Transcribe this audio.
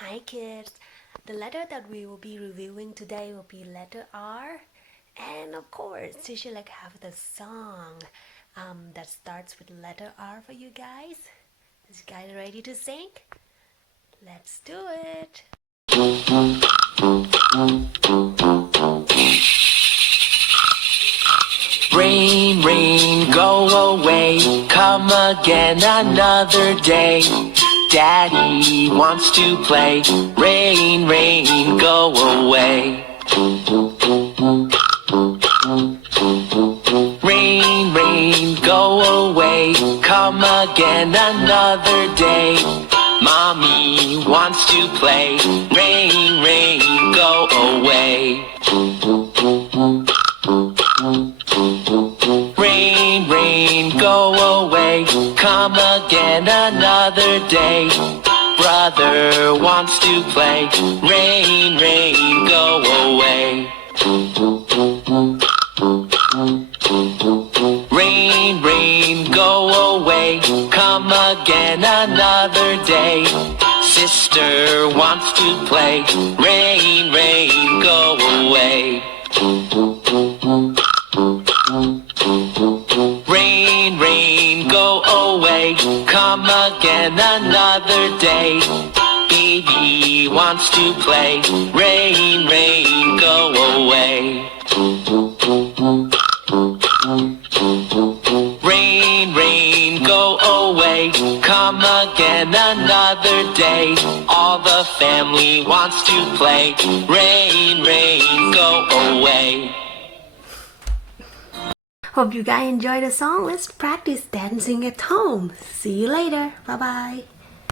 Hi kids! The letter that we will be reviewing today will be letter R. And of course, teacher like have the song that starts with letter R for you guys. Is you guys ready to sing? Let's do it! Rain, rain, go away, come again another day. Daddy wants to play. Rain, rain, go away. Rain, rain, go away, come again another day. Mommy wants to play. Rain, rain, go away. Rain, rain, go away, come again another day. Brother wants to play. Rain, rain, go away. Rain, rain, go away, come again another day. Sister wants to play. Rain, rain, go away. Rain, rain, go away, come again another day. Baby wants to play. Rain, rain, go away. Rain, rain, go away, come again another day. All the family wants to play. Rain, rain, go away. Hope you guys enjoy the song. Let's practice dancing at home. See you later. Bye bye.